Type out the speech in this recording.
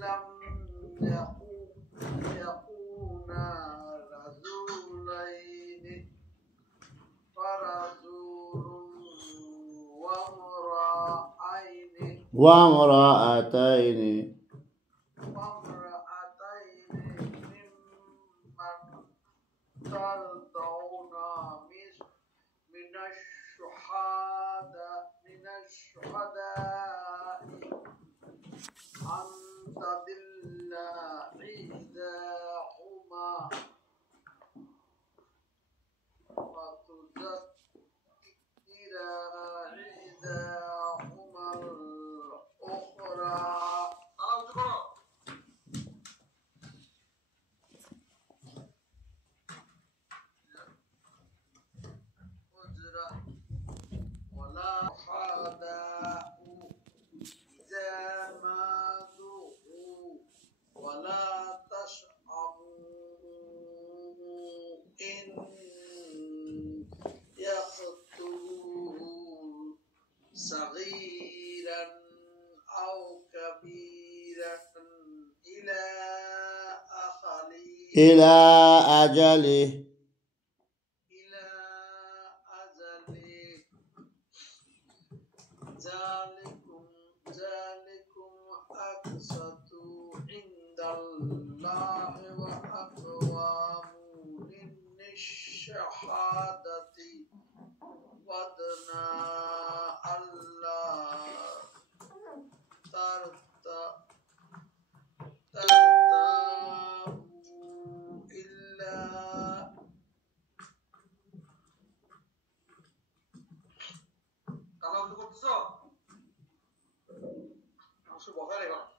لم يكونا رجلين فرجل وامرأتين ممن ترضون من الشهداء أن تضل إحداهما فتذكر إحداهما الأخرى ولا شهداء إذا ما دعوا ولا تشأموا إن يقتلوا صغيرا أو كبيرا إلى أجله ذلكم أقسط عند الله وأقوام للشهادة وأدنى ألا ترتابوا إلا kalau untuk itu, langsung bawa kali, Pak.